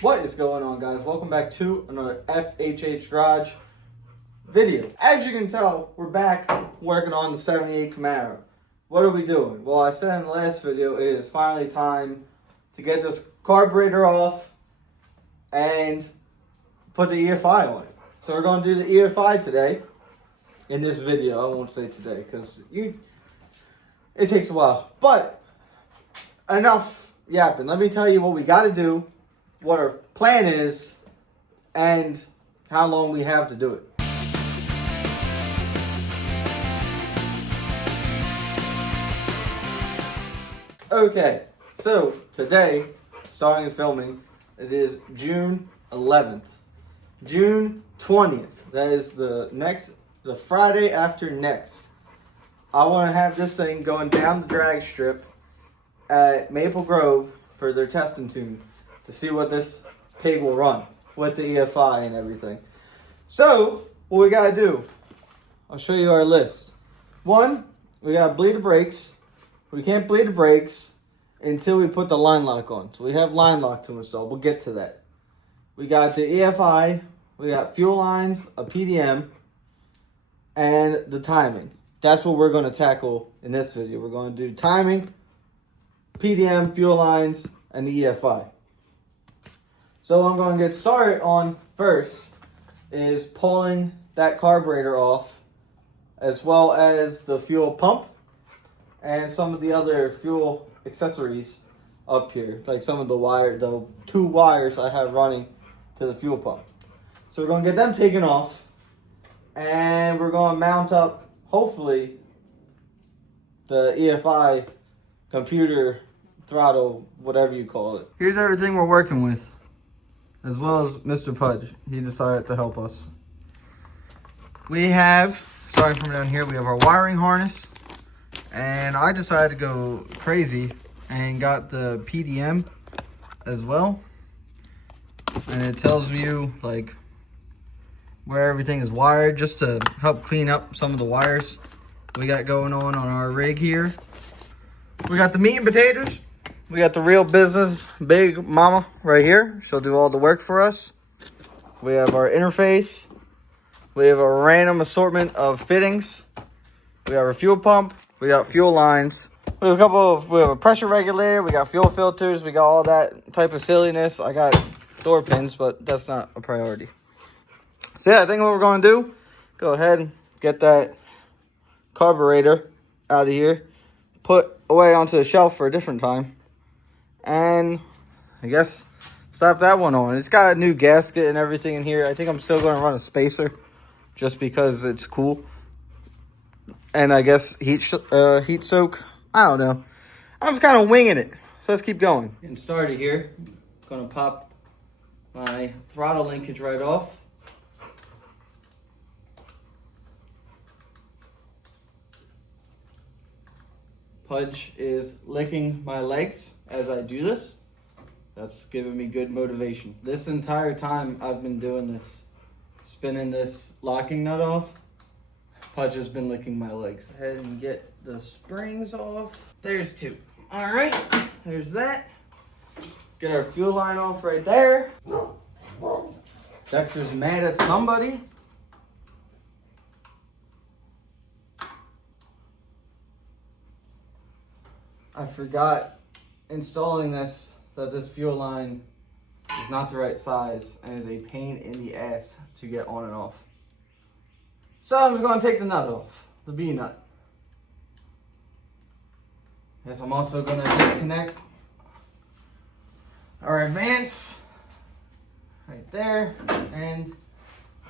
What is going on, guys? Welcome back to another FHH Garage video. As you can tell, we're back working on the 78 Camaro. What are we doing? Well, I said in the last video, it is finally time to get this carburetor off and put the EFI on it. So we're going to do the EFI today in this video. I won't say today because it takes a while. But enough yapping. Let me tell you what we got to do, what our plan is, and how long we have to do it. Okay, so today, starting the filming, it is June 11th. June 20th, that is the Friday after next. I want to have this thing going down the drag strip at Maple Grove for their testing tune to see what this pig will run with the EFI and everything. So, what we got to do, I'll show you our list. One, we got to bleed the brakes. We can't bleed the brakes until we put the line lock on. So we have line lock to install. We'll get to that. We got the EFI. We got fuel lines, a PDM, and the timing. That's what we're going to tackle in this video. We're going to do timing, PDM, fuel lines, and the EFI. So what I'm going to get started on first is pulling that carburetor off, as well as the fuel pump and some of the other fuel accessories up here, like some of the two wires I have running to the fuel pump. So we're going to get them taken off, and we're going to mount up, hopefully, the EFI computer throttle, whatever you call it. Here's everything we're working with, as well as Mr. Pudge. He decided to help us. We have, starting from down here, we have our wiring harness. And I decided to go crazy and got the PDM as well. And it tells you like where everything is wired, just to help clean up some of the wires we got going on our rig here. We got the meat and potatoes. We got the real business big mama right here. She'll do all the work for us. We have our interface. We have a random assortment of fittings. We have our fuel pump. We got fuel lines. We have a pressure regulator. We got fuel filters. We got all that type of silliness. I got door pins, but that's not a priority. So yeah, I think what we're going to do, go ahead and get that carburetor out of here, put away onto the shelf for a different time, and I guess slap that one on. It's got a new gasket and everything in here. I think I'm still going to run a spacer just because it's cool. And I guess heat soak. I don't know. I'm just kind of winging it. So let's keep going. Getting started here. Gonna pop my throttle linkage right off. Pudge is licking my legs as I do this. That's giving me good motivation. This entire time I've been doing this, spinning this locking nut off, Pudge has been licking my legs. Go ahead and get the springs off. There's two. All right, there's that. Get our fuel line off right there. Dexter's mad at somebody. I forgot installing this, that this fuel line is not the right size and is a pain in the ass to get on and off. So I'm just going to take the nut off, the B nut. Yes, I'm also going to disconnect our advance right there and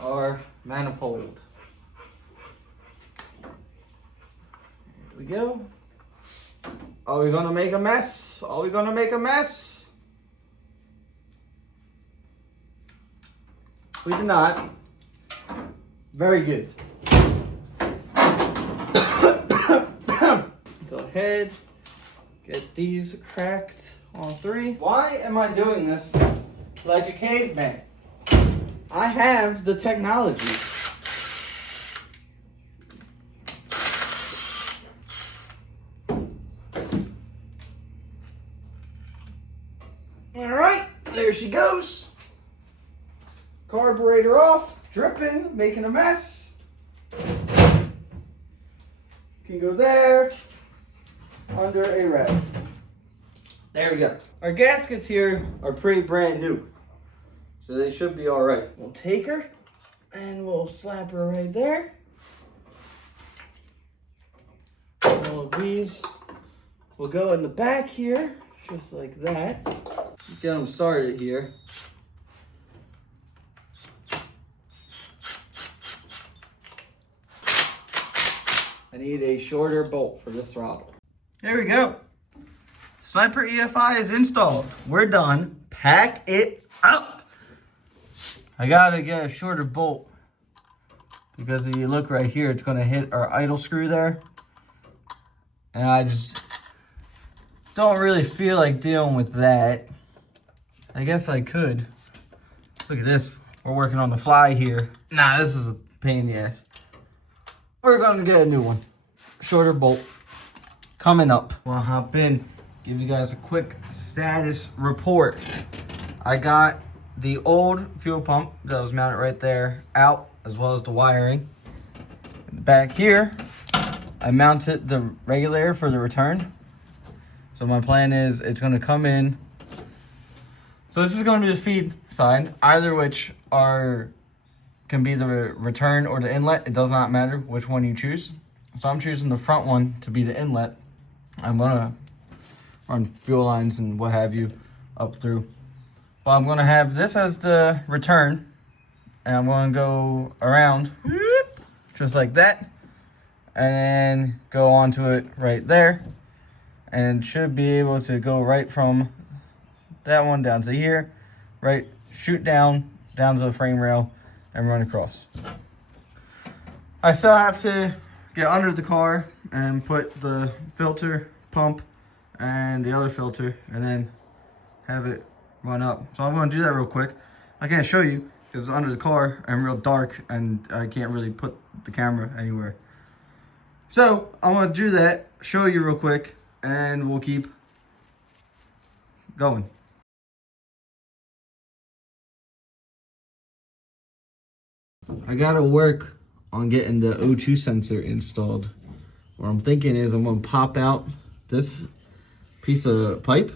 our manifold. There we go. Are we going to make a mess? Are we going to make a mess? We did not. Very good. Go ahead, get these cracked, all three. Why am I doing this like a caveman? I have the technology. All right, there she goes. Carburetor off, dripping, making a mess. Can go there, under a rag. There we go. Our gaskets here are pretty brand new, so they should be all right. We'll take her and we'll slap her right there. All of these will go in the back here, just like that. Get them started here. I need a shorter bolt for this throttle. There we go. Sniper EFI is installed. We're done. Pack it up. I gotta get a shorter bolt because if you look right here, it's gonna hit our idle screw there. And I just don't really feel like dealing with that. I guess I could. Look at this. We're working on the fly here. Nah, this is a pain in the ass. We're gonna get a new one. Shorter bolt coming up. We'll hop in, give you guys a quick status report. I got the old fuel pump that was mounted right there out, as well as the wiring. Back here, I mounted the regulator for the return. So my plan is it's gonna come in. So this is gonna be the feed side, either which can be the return or the inlet. It does not matter which one you choose. So I'm choosing the front one to be the inlet. I'm gonna run fuel lines and what have you up through. But I'm gonna have this as the return, and I'm gonna go around just like that, and then go onto it right there, and should be able to go right from that one down to here, right, shoot down to the frame rail and run across. I still have to get under the car and put the filter, pump, and the other filter, and then have it run up. So I'm going to do that real quick. I can't show you because it's under the car and real dark, and I can't really put the camera anywhere. So I'm going to do that, show you real quick, and we'll keep going. I gotta work on getting the O2 sensor installed. What I'm thinking is I'm gonna pop out this piece of pipe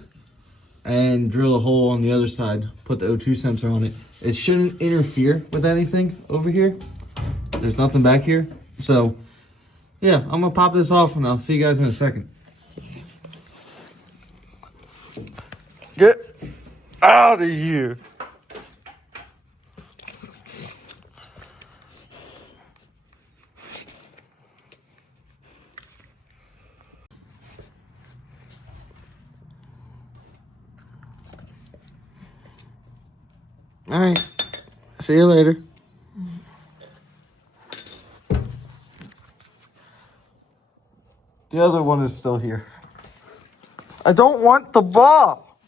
and drill a hole on the other side, put the O2 sensor on it. It shouldn't interfere with anything over here. There's nothing back here. So yeah, I'm gonna pop this off and I'll see you guys in a second. Get out of here. All right, see you later. The other one is still here. I don't want the ball.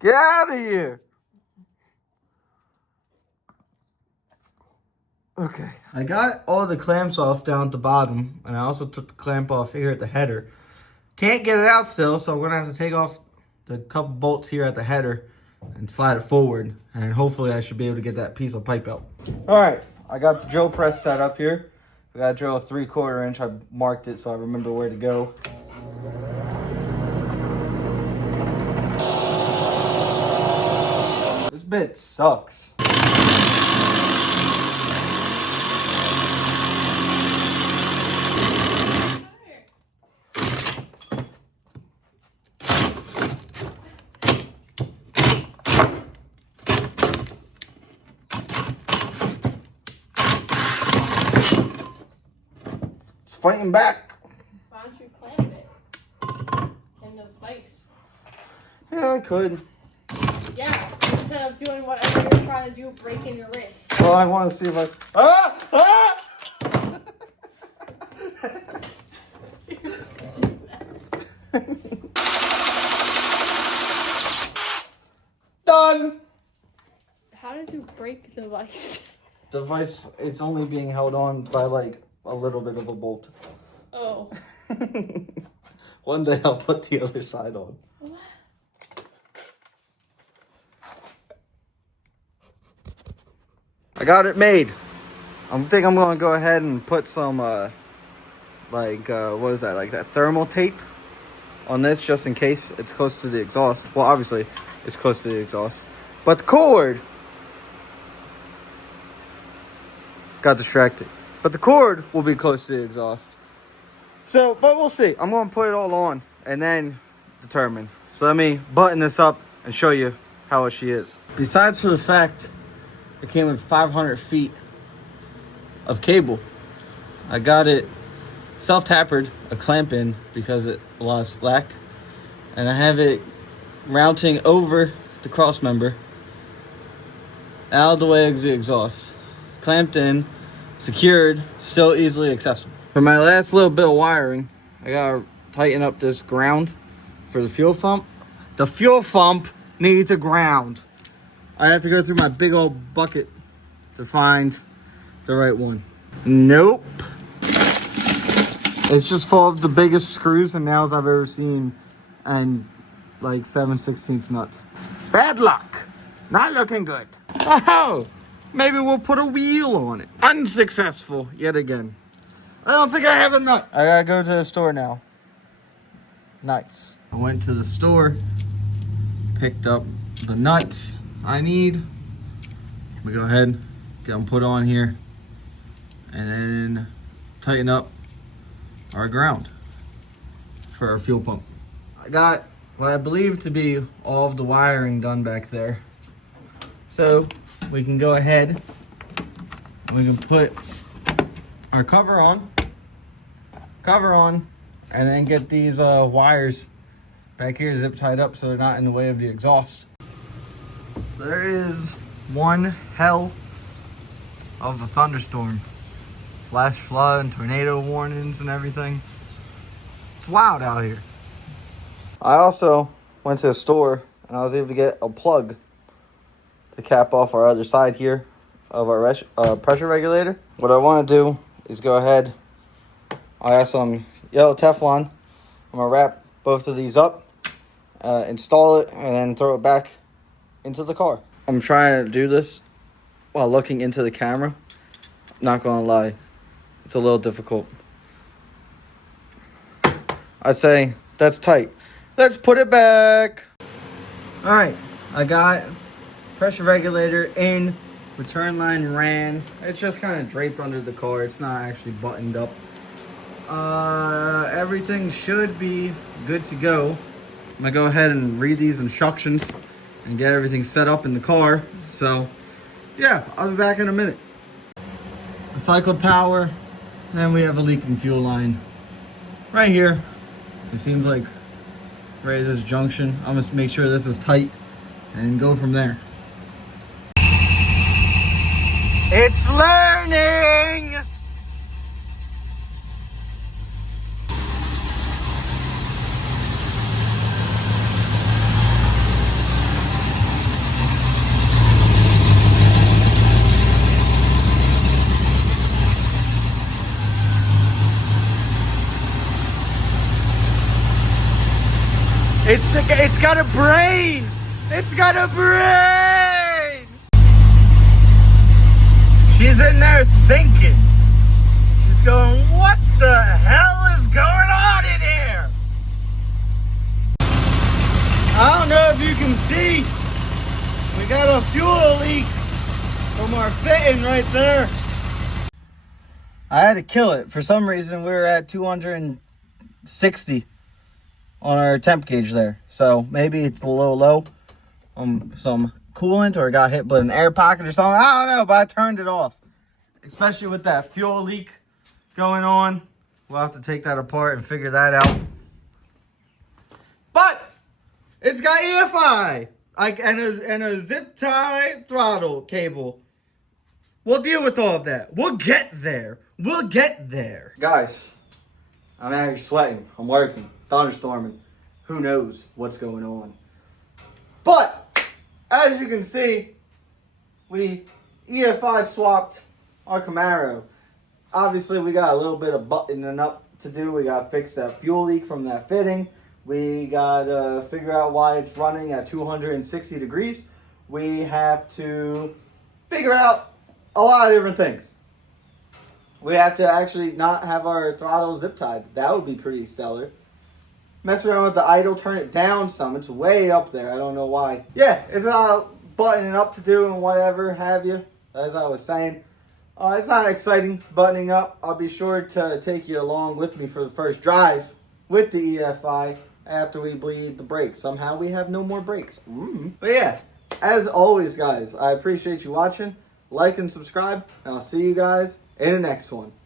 Get out of here. Okay. I got all the clamps off down at the bottom, and I also took the clamp off here at the header. Can't get it out still, so I'm gonna have to take off the couple bolts here at the header and slide it forward, and hopefully I should be able to get that piece of pipe out. All right, I got the drill press set up here. I got to drill a 3/4 inch. I marked it so I remember where to go. This bit sucks. Fighting back. Why don't you clamp it in the place? Yeah, I could. Yeah, instead of doing whatever you're trying to do, breaking your wrist. Well, I want to see if I... Ah! Ah! Done! How did you break the vise? The vise, it's only being held on by like a little bit of a bolt. Oh. One day I'll put the other side on. What? I got it made. I think I'm gonna go ahead and put some what is that, like that thermal tape on this, just in case it's close to the exhaust. Well, obviously it's close to the exhaust, but the cord got distracted. But the cord will be close to the exhaust. So, but we'll see. I'm gonna put it all on and then determine. So let me button this up and show you how she is. Besides for the fact it came with 500 feet of cable, I got it self-tapered, a clamp in because it lost slack, and I have it mounting over the cross member out of the way of the exhaust, clamped in, secured, still easily accessible. For my last little bit of wiring, I gotta tighten up this ground for the fuel pump. The fuel pump needs a ground. I have to go through my big old bucket to find the right one. Nope. It's just full of the biggest screws and nails I've ever seen, and like 7/16 nuts. Bad luck. Not looking good. Oh, maybe we'll put a wheel on it. Unsuccessful yet again. I don't think I have a nut. I gotta go to the store now. Nice. I went to the store, picked up the nuts I need. We go ahead, get them put on here, and then tighten up our ground for our fuel pump. I got what I believe to be all of the wiring done back there. So we can go ahead and we can put our cover on, and then get these wires back here zip tied up so they're not in the way of the exhaust. There is one hell of a thunderstorm. Flash flood and tornado warnings and everything. It's wild out here. I also went to the store and I was able to get a plug to cap off our other side here of our pressure regulator. What I want to do is go ahead. I got some yellow Teflon. I'm going to wrap both of these up, install it, and then throw it back into the car. I'm trying to do this while looking into the camera. Not going to lie. It's a little difficult. I'd say that's tight. Let's put it back. All right, I got pressure regulator in, return line ran. It's just kind of draped under the car. It's not actually buttoned up. Everything should be good to go. I'm gonna go ahead and read these instructions and get everything set up in the car. So yeah, I'll be back in a minute. Recycled power. Then we have a leaking fuel line right here. It seems like right at this junction. I'm gonna make sure this is tight and go from there. It's learning! It's got a brain! It's got a brain! She's in there thinking. She's going, what the hell is going on in here? I don't know if you can see. We got a fuel leak from our fitting right there. I had to kill it. For some reason, we were at 260 on our temp gauge there. So maybe it's a little low. Some coolant, or it got hit by an air pocket or something. I don't know, but I turned it off. Especially with that fuel leak going on. We'll have to take that apart and figure that out. But it's got EFI and a zip tie throttle cable. We'll deal with all of that. We'll get there. We'll get there. Guys, I'm out here sweating. I'm working. Thunderstorming. Who knows what's going on. But as you can see, we EFI swapped our Camaro. Obviously, we got a little bit of buttoning up to do. We got to fix that fuel leak from that fitting. We got to figure out why it's running at 260 degrees. We have to figure out a lot of different things. We have to actually not have our throttle zip tied. That would be pretty stellar. Mess around with the idle, turn it down some. It's way up there. I don't know why. Yeah, it's buttoning up to do and whatever have you. As I was saying. It's not exciting buttoning up. I'll be sure to take you along with me for the first drive with the EFI after we bleed the brakes. Somehow we have no more brakes. But yeah, as always, guys, I appreciate you watching. Like and subscribe, and I'll see you guys in the next one.